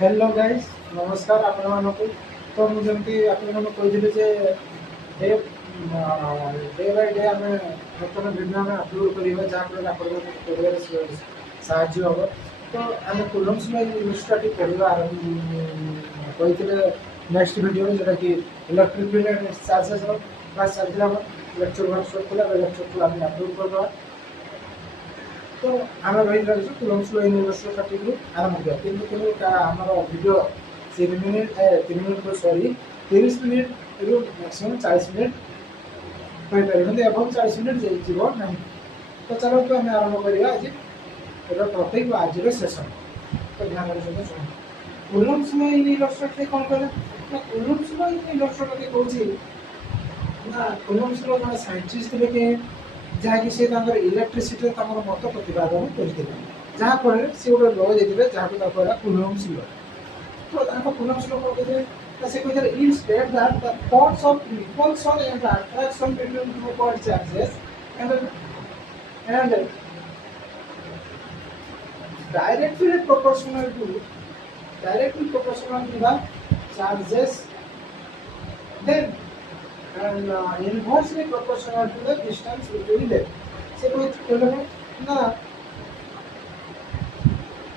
Hello guys नमस्कार आपण मानक तो मुझे आपण मन कहते जे डे डे बाय डे आम नूतन वीडियो में अपलोड करवा जहाँफल आप साहय हम तो आम कुलम्स यूनिवर्सिटी पढ़ा आरंभ कहते नेक्स्ट वीडियो जोटा कि electric bill and charges class चलता लेक्चर वन स्टार्ट कला लेक्चर टू आम अपलोड करवा तो आम रही कुलम्स यूनिवर्सिटी आरंभ किया कि आम वीडियो 3 मिनिट को सॉरी 30 मिनिट रु मैक्सिमम 40 मिनिट हो पारे एवं 40 मिनिट ना तो चलो तो आम आरंभ करवा आज टॉपिक आज सेशन तो ध्यान शुण कुलम्स यूनिवर्सिटी कौन कहला कुलम्स यूनिवर्सिटी कौन ना कुलम्स जन साइंटिस्ट थे जहाँकि सी इलेक्ट्रिसिटी मत प्रतिपादन करते जहाँफल सी गोटे ल देते जहाँ कुलम्स ल तो कुलम्स ल कौन कहते से कहते इन state that the thoughts of repulsion and attraction between two point charges and directly proportional to the charges then and inversely proportional to the distance between them से कोई कहले ना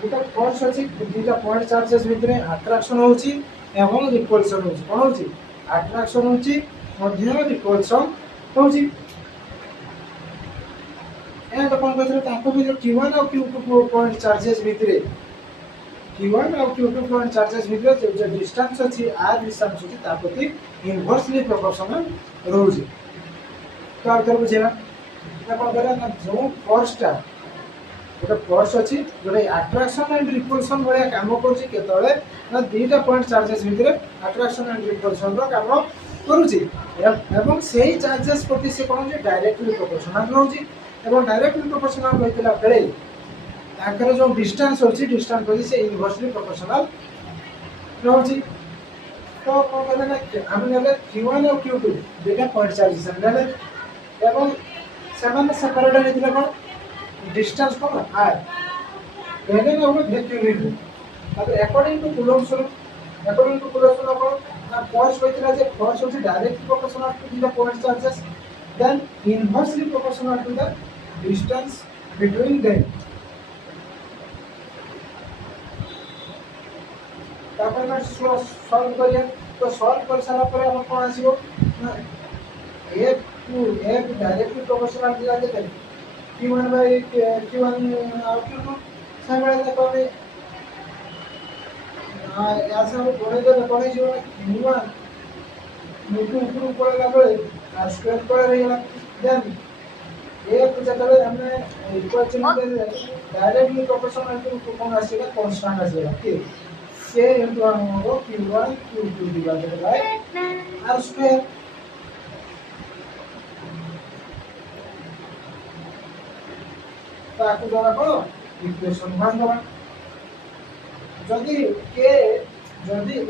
गोटे फोर्स अछि दुईटा पॉइंट चार्जेस भितर अट्रैक्शन होछि एवं रिपल्शन होछि कोन होछि अट्रैक्शन होछि मध्य रिपल्शन होछि एंड कोन कहले ताको भी Q1 और Q2 पॉइंट चार्जेस भितर Q1 और Q2 पॉइंट चार्जेस भितर जो डिस्टेंस अछि आर डिस्टेंस अछि ता प्रति इनवर्सली प्रोपोर्शनल रहउछि तो आर बुझेना ना कोन कहले ना जो फोर्सटा गोटे फोर्स अछि जोटे अट्रैक्शन एंड रिपल्शन भलिया काम करूछि केतळे ना दुईटा पॉइंट चार्जेस भितर अट्रैक्शन एंड रिपल्शन रो काम करूछि एवं सेही चार्जेस प्रति से कोन जे डायरेक्टली प्रोपोर्शनल रहउछि एवं डायरेक्टली प्रोपोर्शनल होइतला बेले ताकर जो डिस्टेंस होछि डिस्टेंस प्रति से इनवर्सली प्रोपोर्शनल रहउछि तो कोन कहले ना हम नेले Q1 और Q2 दुईटा पॉइंट चार्जेस नेले एवं सेवन सेपरेट हेतिला कोन डिस्टेंस कोन r पहले ना हम वेक्टर अब अकॉर्डिंग टू कुलम्स कोन ना फोर्स होइतला जे फोर्स होछि directly proportional to the point charges then inversely proportional to the distance between them तापर मैं सॉल्व करिया तो सॉल्व कर सारा पर हम कोन आसीबो एक डायरेक्टली प्रोपोर्शनल दिला देते Q1 बाय Q1 और Q2 सामने देखो भी यहाँ से हम कोने दे कोने जो Q1 नीचे ऊपर ऊपर लगा आर स्क्वायर पर रहेगा देन एक जगह हमने इक्वल चिन्ह दे डायरेक्टली प्रोपोर्शनल टू कौन आसेगा कांस्टेंट आसेगा ठीक से इनटू हम होगा Q1 Q2 divided bye are square ताकि जरा करो इक्वेशन मान दो जदी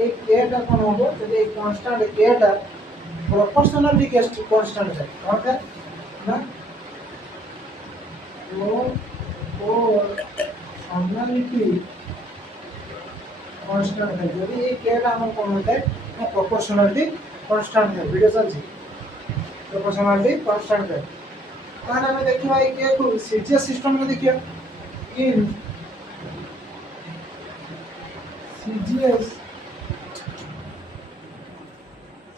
एक k टा कोन होबो जदी एक कांस्टेंट k टा प्रोपोर्शनली कांस्टेंट है ओके ना वो प्रोपोर्शनलिटी कांस्टेंट है यदि ये k टा हम कोन होता है ना प्रोपोर्शनलिटी कांस्टेंट है वीडियो चल जी प्रोपोर्शनलिटी कांस्टेंट है ताना में देखिबा ये k को सीजीएस सिस्टम में देखिए इन सीजीएस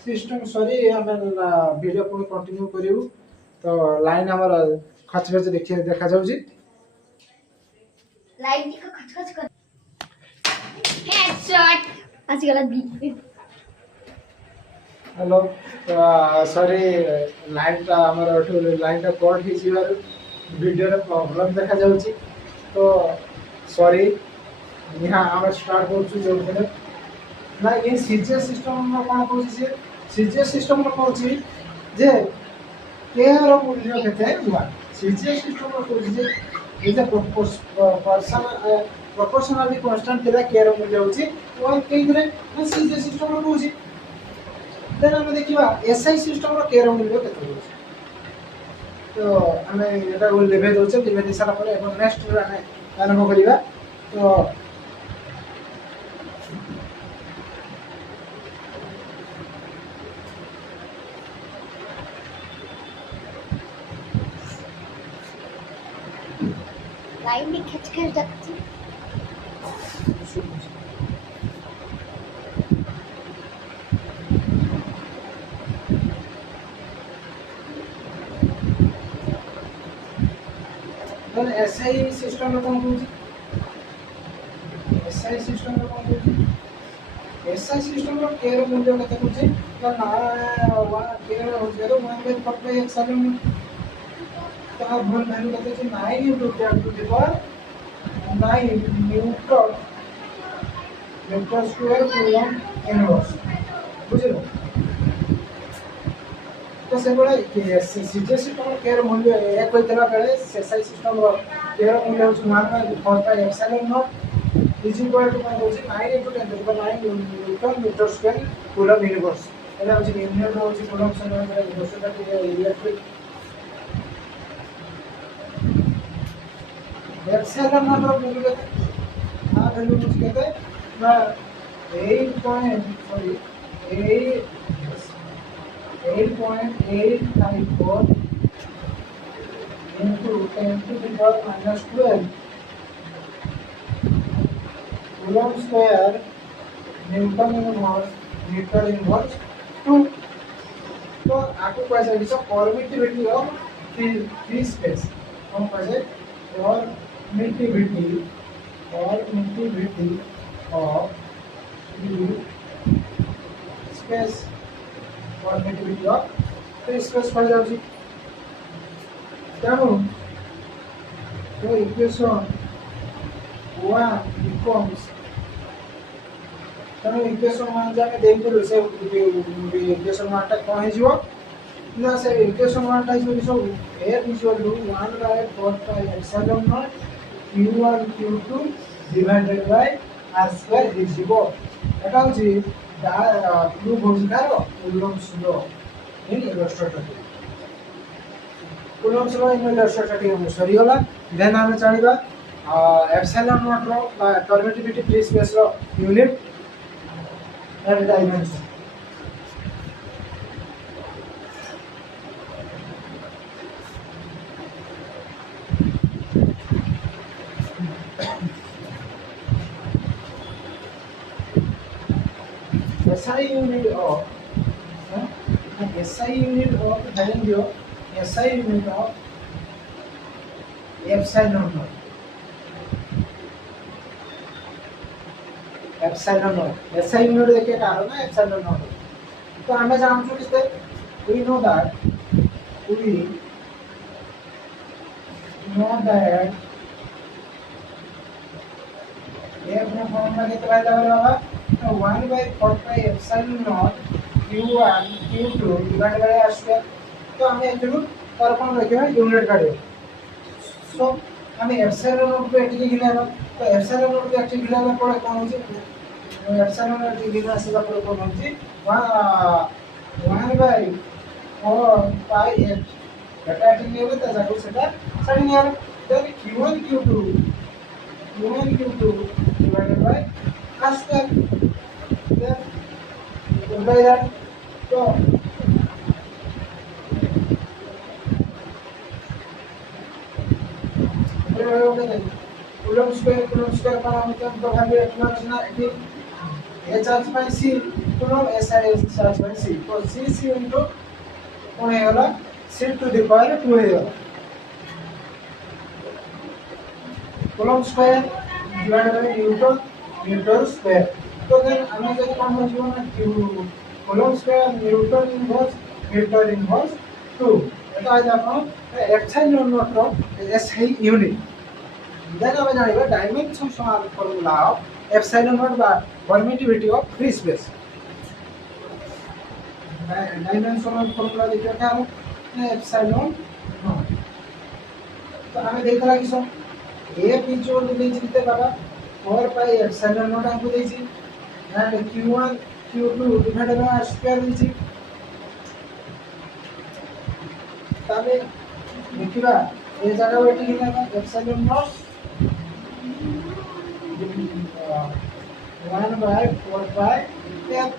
सिस्टम सॉरी हम वीडियो को कंटिन्यू करियो तो लाइन हमर खच खच देखिए देखा जाउ जी लाइन दिखा खच खच कर हेडशॉट आज गलत दी हेलो सॉरी लाइन टा हमर लाइन टा कट ही जिवार वीडियो रे प्रॉब्लम देखा जाउ जी तो सॉरी यहाँ हम स्टार्ट करछु जो ना ये सीजीएस सिस्टम में कोन कहू छी सीजीएस सिस्टम में कहू छी जे k रो मूल्य केते 1 सीजीएस सिस्टम में कहू छी जे इज प्रोपोर्शनली कांस्टेंट तेरा k रो मूल्य होची 1 के रे ना सीजीएस सिस्टम में कहू छी देन हम देखिबा एसआई सिस्टम रो k रो मूल्य केते होची तो हमें एटा को लेबे दोचे लेबे दिसाला परे एबं नेक्स्ट रे आरंभ करिबा तो লাইনে খিচখিচ যাচ্ছে। then SI system ର କଣ କହୁଛି SI system ର କଣ କହୁଛି SI system ର k ର ମୂଲ୍ୟ କେତେ କହୁଛି ନା k ର ହଉଛି 1/4 epsilon ତ ଭଲ ଭ୍ୟାଲୁ କେତେ ଅଛି 9 into 10 to the power 9 newton square coulomb inverse बुझिलो तो से बड़ा सीजे सिस्टम के र मूल्य एक होइतला बेले एसआई सिस्टम रो के र मूल्य होछ 1/4 epsilon not is equal to 9 into 10 to the 9 newton metre square coulomb inverse एला होछ यूनिट रो होछ कूलम समय में इलेक्ट्रिक इलेक्ट्रिक एप्सिलॉन नॉट रो मूल्य केते आ वैल्यू होछ केते ना 8.854 into 10 to the power minus 12 coulomb square Newton inverse 2 तो आपको कैसे दिसो परमिटिविटी ऑफ फ्री स्पेस हम कैसे permittivity of the space permittivity of the space पर जाऊँगी तेणु तो इक्वेशन 1 becomes तेणु इक्वेशन 1 जाके देखिलु से इक्वेशन 1 टा कौन है जीवो ना से इक्वेशन 1 टा जो सब f equal to 1/4 epsilon naught q1 q2 divided by r square is equal এটা হচ্ছে প্রুফ হচ্ছে কারো Coulomb's law in electrostatic Coulomb's law in electrostatic আমি সরিগলা দেন আমি জানিবা এপসাইলন নট র বা পারমিটিভিটি ফ্রি স্পেস র unit and dimension SI unit of SI unit of value SI unit of epsilon naught SI unit देखे कारण ना epsilon naught तो हमें जानते हैं किससे we know that f में फॉर्मूला कितना है बाबा 1/4 epsilon naught q1 q2 divided by r square तो हमें एक्चुअली पर कौन रखेगा यूनिट काढे सो हमें epsilon naught पे एटी गिलाबा तो epsilon naught पे एटी गिलाबा पड़े कौन होची epsilon naught गिला आसीबा पड़े कौन होची 1/4 pi f बेटा एटी लेबे त जाको सेटा सडी नियार then q1 q2 divided by r square then by that so coulomb square पर हम तो भाग एक्सप्लेनेशन ना कि a charge by c coulomb s charge by c तो c into कौन है वाला c to the power 2 है coulomb square divided by Newton square तो देन हमें जब कौन हो जीवन ना कूलम्ब स्क्वायर न्यूटन इनवर्स 2 এটা আজ आपण epsilon not of SI unit then हमें जानिबा डायमेंशन समान फार्मूला ऑफ एप्सिलॉन नॉट बा permittivity of free space dimensional formula देखिए क्या है एप्सिलॉन नॉट तो हमें देखला कि सब f इक्वल टू देछि किते बाबा 4 पाई एप्सिलॉन नॉट हमको देछि and q1 q2 divided by r square देछि तबे देखिबा ए जगह बेटी किना epsilon naught 1/4 pi f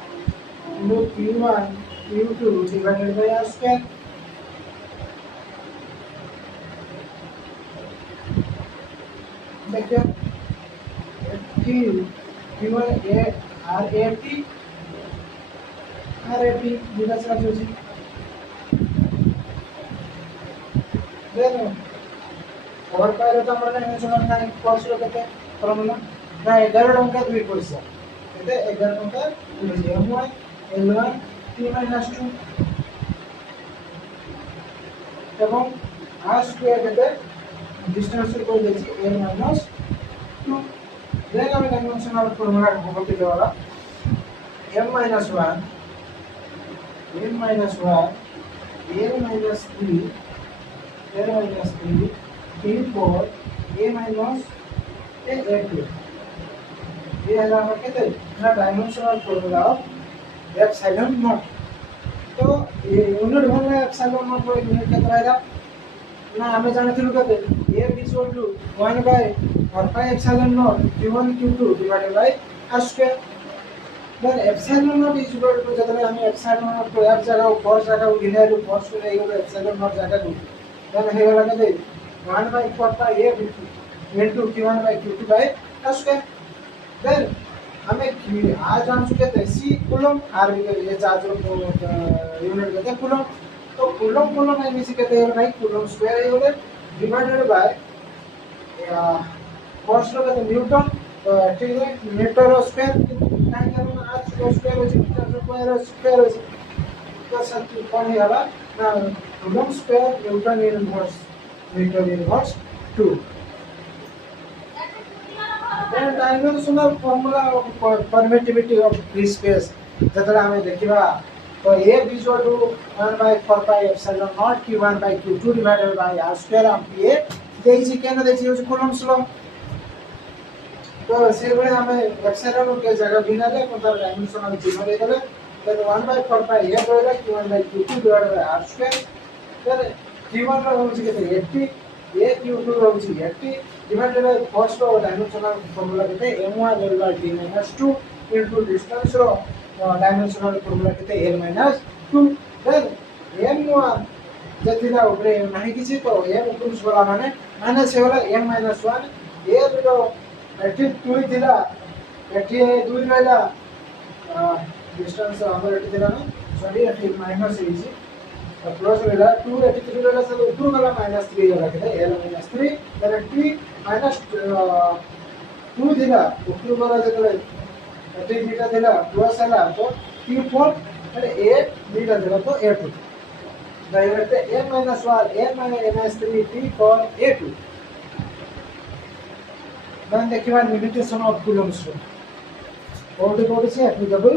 into q1 q2 divided by r square देखिए RAT दुटा चार्ज होची देन और पाइले तो हमर डायमेंशनल ना फोर्स रो केते फॉर्मूला ना 11 टंका 2 पैसा केते 11 टंका 2 M1 L1 T - 2 এবং r স্কয়ার কেতে ডিসটেন্স को देछि L - 2 देन हम डायमेंशनल फॉर्मूला को बदलते वाला M - 1 L - 3 T4 A minus A2 ये है हमारा कहते हैं ना dimensional formula of epsilon not तो ये यूनिट होने एप्सिलॉन नॉट को यूनिट कितना आएगा ना हमें जाने थे कहते A equal to 1 by 4 pi epsilon naught q1 q2 divided by r square then epsilon naught is equal to जब हमें epsilon naught को एक जगह फोर्स जगह को गिने तो फोर्स को नहीं होगा epsilon naught जगह को then है वाला कहते 1 by 4 pi A into q1 by q2 by r square then हमें आज जान चुके थे c कूलम r ये चार्ज यूनिट कहते हैं कूलम तो कूलम में इसी कहते हैं भाई कूलम स्क्वायर है बोले डिवाइडेड बाय फोर्स लो कहते न्यूटन तो ठीक है मीटर स्क्वायर काहे करना r स्क्वायर हो स्क्वायर हो तो सब कौन है वाला ना coulomb square newton inverse metre inverse 2 then dimensional formula of permittivity of free space जतरा हमें देखिबा तो A equal to 1 by 4 pi epsilon naught q1 by q2 divided by r square of A देछि केन देछि हो कूलम्स लॉ तो से बळे हमें एप्सिलॉन के जगह बिनाले कोन डायमेंशनल चिन्ह दे देले then 1 by 4 pi A होइला q1 by q2 divided by r square then q1 रो होछि केते 80 A q2 रो होछि 80 divided by first रो डायमेंशनल फार्मूला केते m1 L by t minus 2 into distance रो डायमेंशनल फार्मूला केते L minus 2 then m1 जतिला ऊपर नहीं किछि तो m ऊपर वाला माने माइनस है वाला m minus 1 A रो 82 थिला 82 रहला डिस्टेंस हमर 80 थिला ना सॉरी 80 माइनस है इजी प्लस रहला 283 रहला सब ऊपर वाला माइनस 3 रहला केते L minus 3 then t minus 2 थिला ऊपर वाला जतले 80 बीटा थिला प्लस हला तो t4 अरे 8 बीटा थिला तो 8 direct m minus 1 m minus 3 t4 a2 then देखिबा लिमिटेशन ऑफ कूलम्स कोड से एप्लीकेबल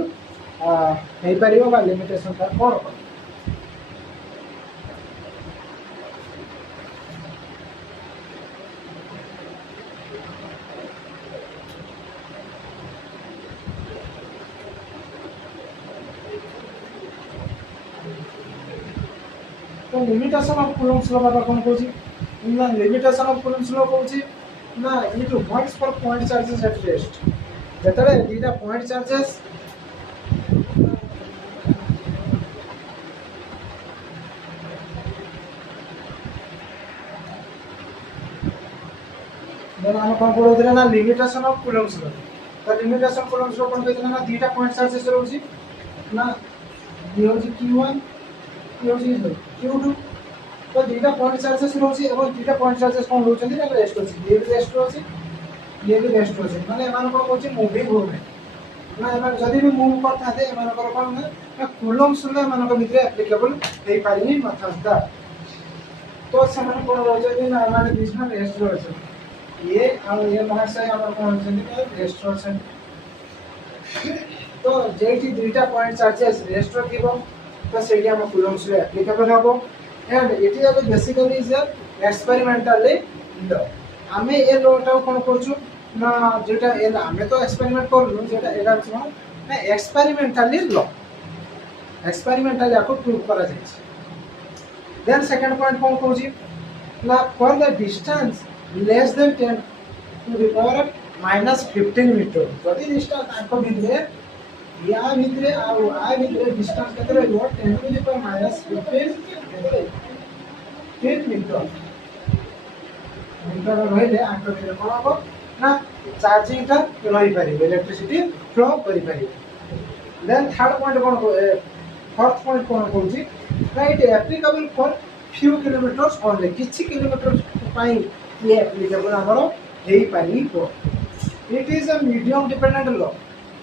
हे परिबा बा लिमिटेशन का कोड तो लिमिटेशन ऑफ कूलम्स लॉ बाबा कोन कोची ना लिमिटेशन ऑफ कूलम्स लॉ कोची ना ये जो works for point charges at rest जतरे दीटा पॉइंट चार्जेस देन हम कोन पढो दिला ना लिमिटेशन ऑफ कूलम्स लॉ तो लिमिटेशन कूलम्स लॉ कोन कहते ना दीटा पॉइंट चार्जेस रहउची ना ये होची q1 ये होची q2 तो दीटा पॉइंट चार्जेस रहउची एवं दीटा पॉइंट चार्जेस कोन रहउचंदी ना रेस्ट होची ये भी रेस्ट होची ये भी रेस्ट होची माने एमान को होची मूविंग होवे ना एमान जदी भी मूव करता है एमान को कोन ना कूलम्स लॉ एमान को भितरे एप्लीकेबल हे पारिनी नथास्ता तो समान कोन रहउची ना एमान बिजनेस रेस्ट रहउची ये और ये महाशय हमर कोन होचंदी रेस्ट होचन तो जेठी दुईटा पॉइंट चार्जेस रेस्ट थिबो तो सेठी हम कूलम्स लॉ एप्लीकेबल हबो and it is basically is experimentally law हमें ए लॉटा कोन करछु ना जेटा ए हमें तो एक्सपेरिमेंट करलु जेटा एटा छ ना एक्सपेरिमेंटली लॉ एक्सपेरिमेंटली आपको प्रूव करा जाय देन सेकंड पॉइंट कोन कहूची ना for the distance less than 10 to the power -15 metre जदी डिस्टेंस आको भितरे या भितरे आ भितरे डिस्टेंस केते रहबो 10 टू द पावर -15 केते 10 मीटर मीटर रहले आको भितरे कोन हो ना चार्जिंग टा रही पारिबे इलेक्ट्रिसिटी फ्लो करि पारिबे देन थर्ड पॉइंट कोन फोर्थ पॉइंट कोन कहूची right applicable for few kilometres only किछि किलोमीटर पाई ये एप्लीकेबल हमरो हेई पारिबो it is a medium dependent law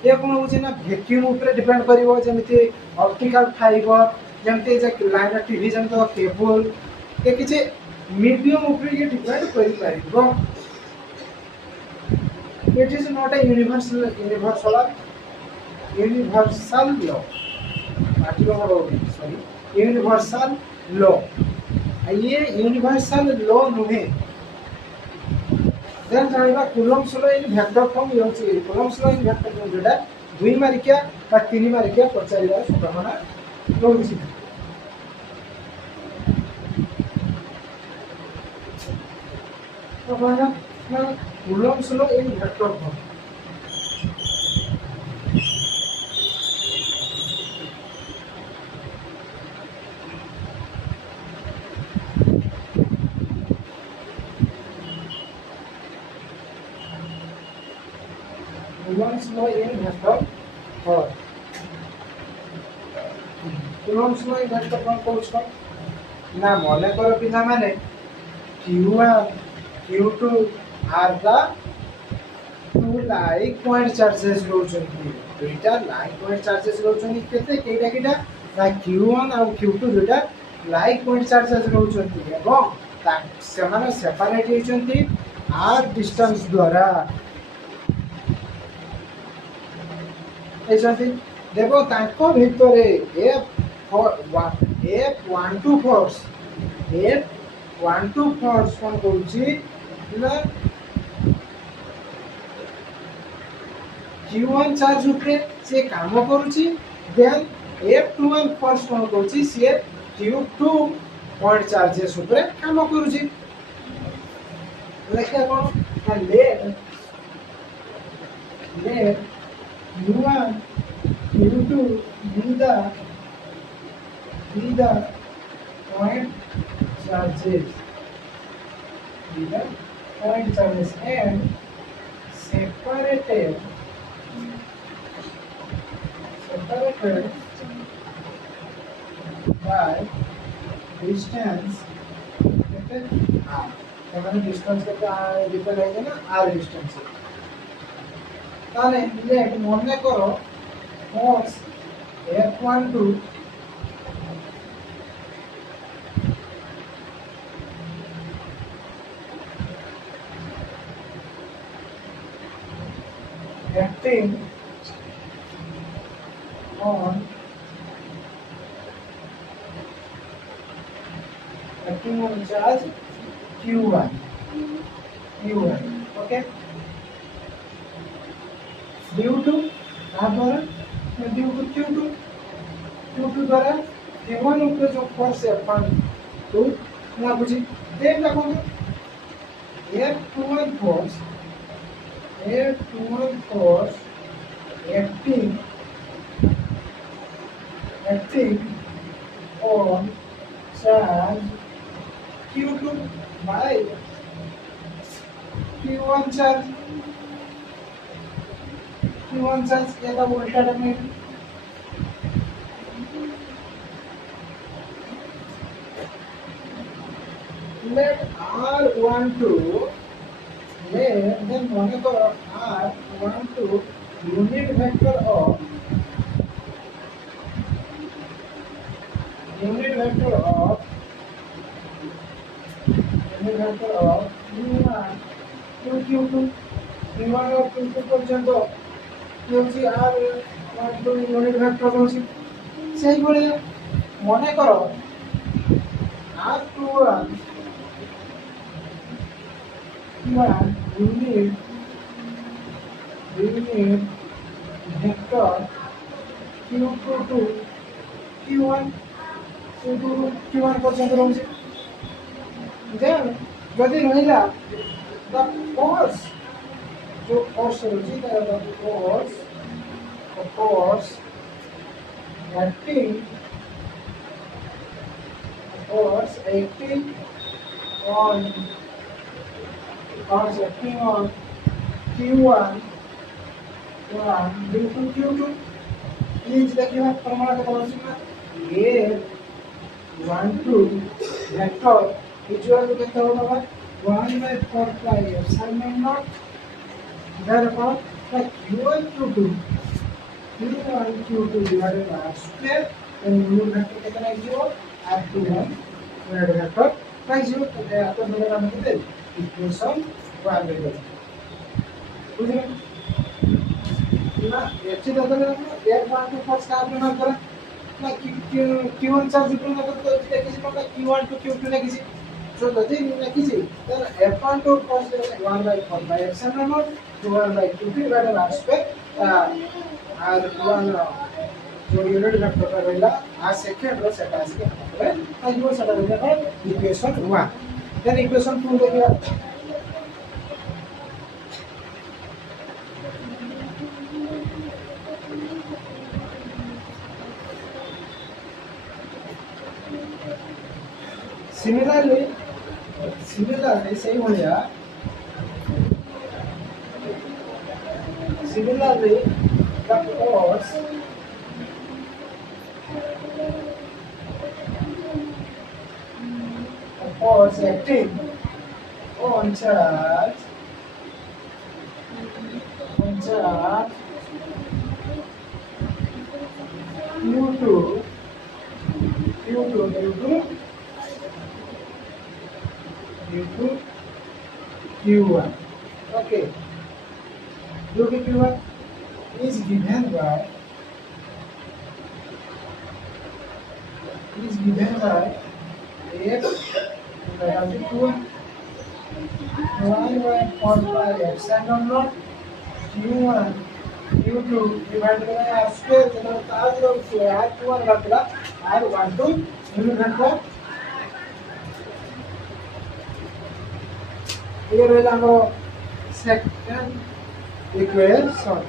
ये कोन होची ना वैक्यूम ऊपर डिपेंड करिवो जेमिति ऑप्टिकल फाइबर जेमिति जे लाइन टीवी जम तो केबल ये किछि मीडियम ऊपर ये डिपेंड करि पारिबो it is not a universal law sorry universal law ये यूनिवर्सल लॉ नुहे देन जानिबा Coulomb's law in vector form योची Coulomb's law in vector form जोटा 2 मार्किया बा 3 मार्किया पचारिबा संभावना रहउची तो बना ना Coulomb's law in vector form Coulomb's law in vector form. Coulomb's law in vector form coach का ना मने करो पिता माने Q1 Q2 are the two like point charges रहउछन्ती दुईटा like point charges रहउछन्ती केते केटा ना Q1 और Q2 दुईटा like point charges रहउछन्ती एवं सेमाने सेपरेट होइछन्ती r distance द्वारा देखो ताको भितरे F12 फोर्स कोन कहूची ना Q1 चार्ज ऊपर से काम करूची देन F21 फोर्स कोन कहूची से Q2 पॉइंट चार्जेस ऊपर काम करूची लेखा कोन ले Q1 Q2 be the point charges and separated by distance r एमाने डिस्टेंस केते r डिपेंड है ना r डिस्टेंस ताले लेट मने करो force F12 acting on charge Q1 okay due to Q2 द्वारा Q1 ऊपर जो फोर्स F12 ना बुझी देख देखो F21 force acting on charge Q2 by Q1 charge ये तो उल्टा में let R12 then मने करो R12 unit vector of Q1 to Q2 Q1 और Q2 पर्यंत होची R12 यूनिट वेक्टर होची सेही भलिया मने करो R21 unit vector Q2 to Q1 पर्यंत होची देन जदि रहिला द फोर्स जो फोर्स होची the force acting on Q1 into Q2 is देखिए प्रमाण का बोलूँ ना ये 1 2 वेक्टर इक्वल टू कितना होगा 1/4 pi epsilon naught therefore the Q1 Q2 divided by R square and unit vector कितना है 0 R21 unit vector by 0 तो ये आपको मेरा नाम कितना इक्वेशन 1 मिलेगा बुझे ना एक्चुअली अगर हम एक बार के फर्स्ट का आपने ना करा ना Q1 चार्ज को ना तो देखिए किसी को Q1 to Q2 ना किसी जो दे ना किसी then F1 to cos 1/4 by epsilon naught to 1/2 divided by R square R1 जो यूनिट वेक्टर का रहेगा आ सेकंड रो सेट आसी के तो ये सेट रहेगा इक्वेशन 1 देन इक्वेशन 2 देखिए Similarly, same here. Similarly, the force acting on charge Q2 Q1. Okay. Q1 is given by F Q1 1/4 pi epsilon naught Q1 Q2 divided by R square मतलब R1 रखला R12 unit रखला ये रहेगा हमारा second equation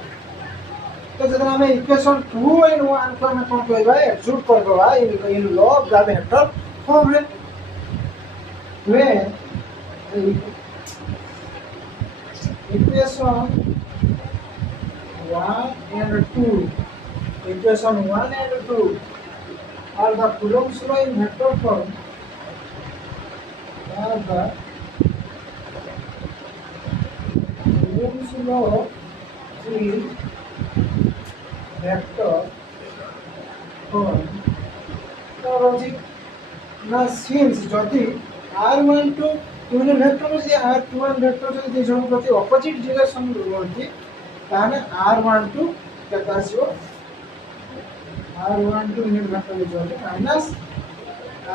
तो जब हमें equation 2 and 1 को हमें कौन कहवा है एक्सक्लूड कर देवा in law of gravimetric form है when equation 1 and 2 are the Coulomb's law in vector form are the Coulomb's law in vector form तो लॉजिक ना सिंस जदि R12 यूनिट वेक्टर जे R21 वेक्टर जदि दे जण प्रति ऑपोजिट डायरेक्शन रहନ୍ତି ताने R12 केता आसीबो R12 unit vector जे जण minus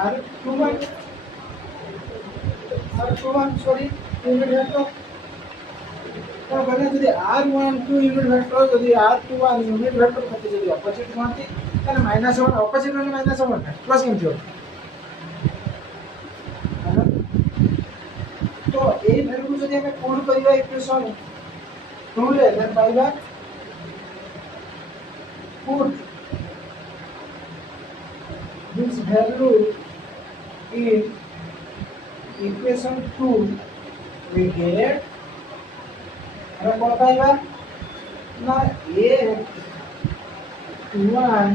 R21 sorry unit vector तो बने जदि R12 यूनिट वेक्टर जदि R21 यूनिट वेक्टर प्रति जदि ऑपोजिट रहନ୍ତି ताने -1 ऑपोजिट रहले -1 प्लस केमथि हो तो ए वैल्यू को जदि हमें पुट करिवा इक्वेशन 2 रे देन पाइबा put this value in equation 2 we get हम कौन पाइबा ना ए 1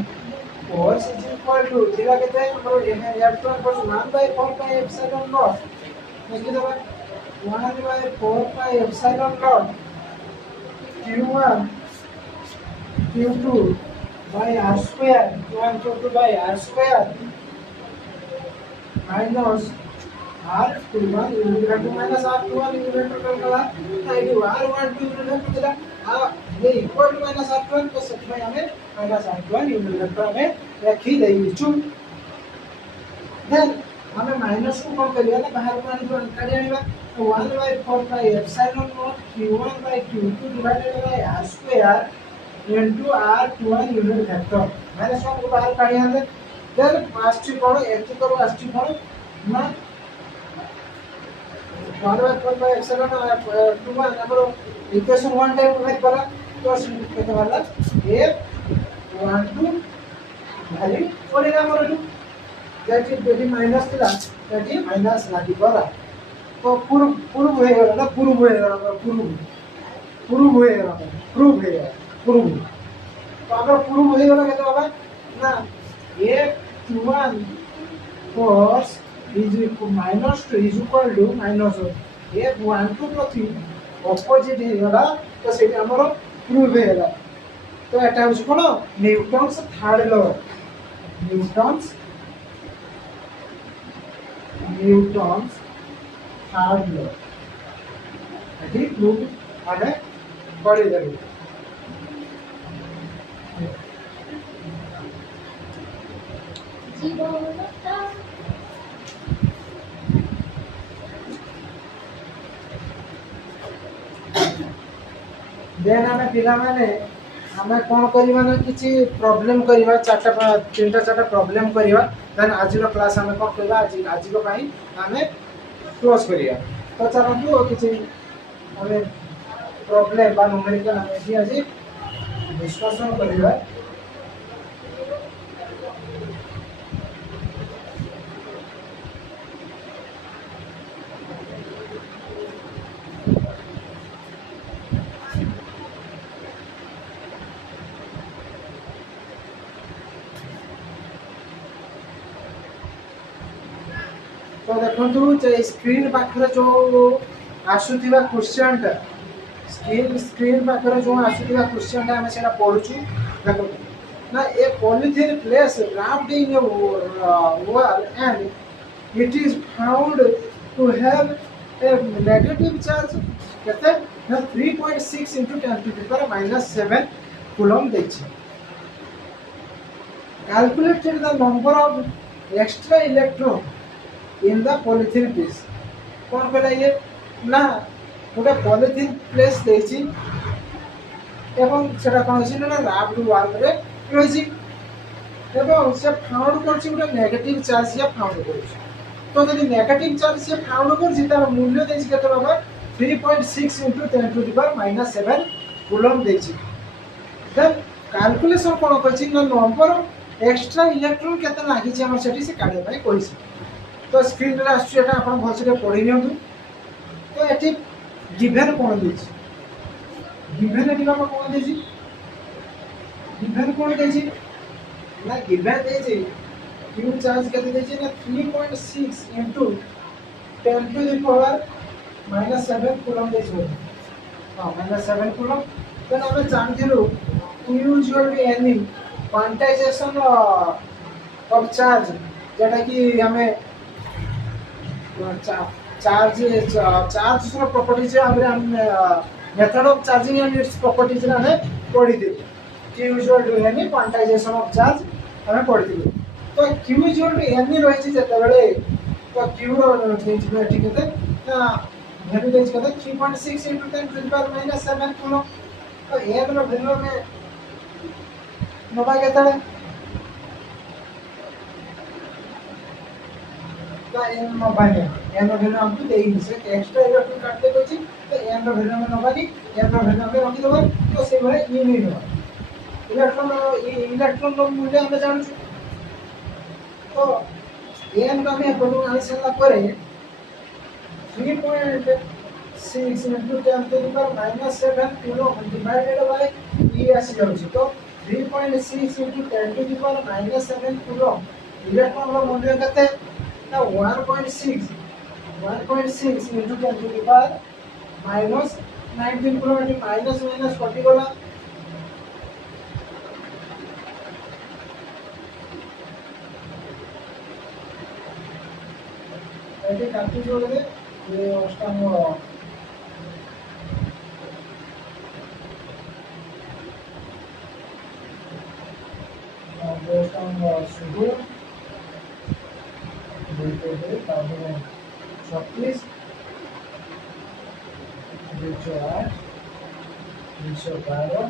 cos is equal to जिला कहते हैं मतलब F1 cos 1/4 pi epsilon naught लिख दो 1/4 pi epsilon naught Q1 Q2 by R square Q1 Q2 by R square minus R21 unit vector minus R21 unit vector कला ना ये R12 unit vector चला ये इक्वल टू माइनस R21 तो सच में हमें माइनस R21 यूनिट वेक्टर हमें रखी देई छु देन हमें माइनस को कौन करिया ना बाहर को आनी तो काढी आनिबा तो 1/4 pi epsilon naught Q1 by Q2 divided by R square into R21 unit vector minus को बाहर काढी आने देन पास्ट कोन एच करो पास्ट कोन ना 1/4 pi epsilon 21 हमरो इक्वेशन 1 टाइप में करा तो केते वाला F12 वैल्यू पड़ेगा हमरो दैट इज यदि माइनस थिला दैट इज माइनस लागी गला तो पूर्व होए गला ना पूर्व होए गला पूर्व प्रूव हो गला प्रूव हो गला प्रूव तो अगर प्रूव हो गला केते बाबा ना F1 force is minus 2 is equal to minus F1 2 प्रति ऑपोजिट हो गला तो से हमरो प्रूव हो गला तो एटा हो कोन Newton's third law Newton's third law एटी प्रूव आने बड़ी देबे जीवनता देन आमे पिला माने आमे कोन करिवा ना किछि प्रॉब्लम करिवा चारटा तीनटा चारटा प्रॉब्लम करिवा देन आजिरो क्लास आमे कोन करिवा आजिरो पई आमे क्लोज करिया तो चलंतु किछि आमे प्रॉब्लम बा न्यूमेरिकल आमे जी आज डिस्कशन करिवा तो देखो स्क्रीन पाखरे जो आसुथिबा क्वेश्चनटा स्क्रीन पाखरे जो आसुथिबा क्वेश्चनटा हम सेटा पढुछु देखो ना ए polythene place wrapped in a wall and it is found to have a negative charge केते ना 3.6 into 10 to the power -7 coulomb देछि calculated the number of extra electron in the polythene piece कौन कहला ये ना गोटे पॉलिथिन प्लेस देछि एवं सेटा कोन छै ना रैप्ड वाल रे रहिछि एवं से फाउंड करछि गोटे नेगेटिव चार्ज या फाउंड करछि तो यदि नेगेटिव चार्ज से फाउंड करछि तार मूल्य देछि केते बाबा 3.6 into 10 to the power -7 coulomb देछि देन कैलकुलेशन कोन करछि ना नंबर एक्स्ट्रा इलेक्ट्रॉन केते लागि छै हमर सेठी से काढे पय कहिछि तो स्क्रीन रे आछुटा आपण भलसे पढि नियंतु तो एठी गिवन कोन देछि गिवन एठी बाबा कोन देछि गिवन कोन देछि ना गिवन देछि क्यू चार्ज केते देछि ना 3.6 into 10 to the power -7 coulomb देछि हां -7 कूलम देन हम जानथिलु q equal to n e quantization of charge जेटा कि हमें चार्ज प्रॉपर्टीज हम method of charging and its properties हमें पढ़ी थी q equal to n e quantization of charge हमें पढ़ी थी तो क्यू इक्वल टू एनी रही जते बेले तो क्यू रो ठीक है ना वैल्यू देछ कते 3.6 into 10 to the power -7 कोन तो एन रो वैल्यू में नबा केतले तो एन नबानी एन रो वैल्यू हमको देई से एक्स्ट्रा इलेक्ट्रॉन काटते कोछि तो एन रो वैल्यू में नबानी एन रो वैल्यू में रखि देबो तो से भले ई नहीं हो इलेक्ट्रॉन रो मूल्य हम जानु तो एन का में पडू आइसला परे 3.6 into 10 to the power -7 coulomb divided by E आसी जाउछि तो 3.6 into 10 to the power -7 coulomb electron रो मूल्य कते ना 1.6 into 10 to the power -19 coulomb minus minus कटि गला एटे काटि जोड़े ये अष्टांग अष्टांग शुरू देखते ताबे 36 208 212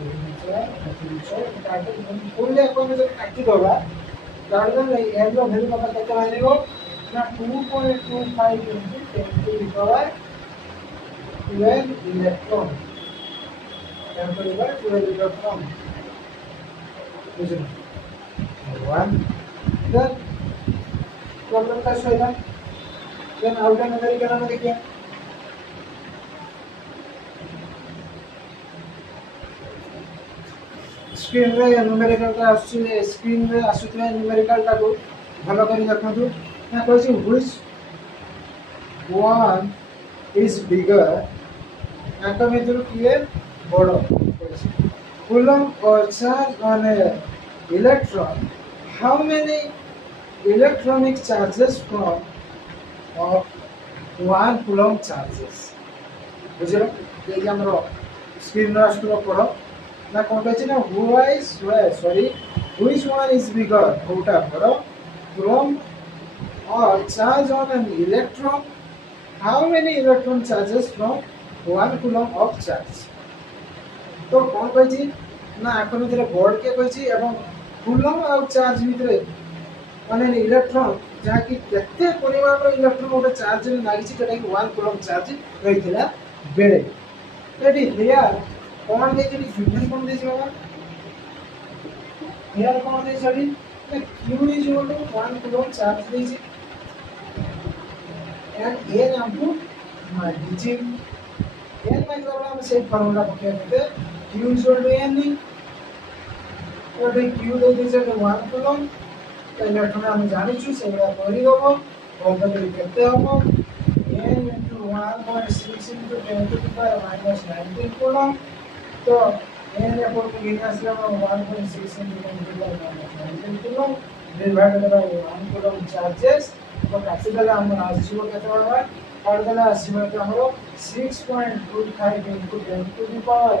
304 काटे फुल अपन जब काटि दोबा गार्डन एन रो वैल्यू पता केते बानिबो ना 2.25 into 10 to the power 12 electron 10 to the power 12 electron बुझलो one then प्रॉब्लम का solve then out and American में देखिए स्क्रीन रे न्यूमेरिकल टा आसुची स्क्रीन रे आसुଥିବା न्यूमेरिकल टा को भलो करी देखंतु ना कहछि व्हिच वन इज बिगर याका भितर किए बड़ Coulomb or charge on a electron, how many electronic charges from of 1 coulomb charges? बुझिलो ये हमरो स्क्रीन राष्ट्र पढ़ो ना कोन कहछि ना which one is bigger Kota बड़ coulomb or charge on an electron, how many electron charges from 1 coulomb of charge? तो कौन कही ना आखन भितर बोर्ड के कही एवं कूलम और चार्ज भितर माने इलेक्ट्रॉन जहाँ कि केते परिमाण रो इलेक्ट्रॉन गोटे चार्ज में लागि छि जेटा कि 1 कूलम चार्ज रहितला बेले एटी हियर कौन दे छि गिवन कौन दे छि बाबा हियर कौन दे छि ना q is equal to 1 coulomb charge दे छि एंड a हमको डी n मतलब हम सेम फार्मूला पके देते q is equal to n और ये q दे दीजिए तो 1 कूलम तो इलेक्ट्रॉन हम जानि छु सेगला करि दबो और तो केते हो n * 1.6 * 10 to the power -19 coulomb तो n equal to गिनस ले 1.6 * 10 to the power -19 coulomb divided by 1 coulomb charges तो कैपिटल हम आसीबो केते बडा पडला आसीबो तो हमरो 6.25 into 10 to the power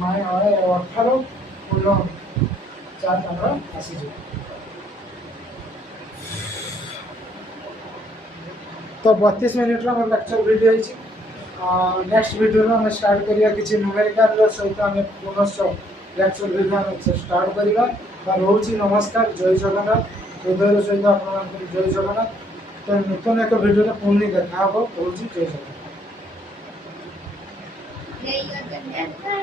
-18 coulomb charge हमरा आसी जे तो 32 मिनिट रो लेक्चर वीडियो हिची नेक्स्ट वीडियो में हम स्टार्ट करिया किछि न्यूमेरिकल रो सहित हम पुनश्च लेक्चर वीडियो हम स्टार्ट करिवा बा रोची नमस्कार जय जगन्नाथ हृदय सहित आपन जय जगन्नाथ तो नूतन एक वीडियो रे पुणी देखा हो रोची जय जगन्नाथ जय जगन्नाथ।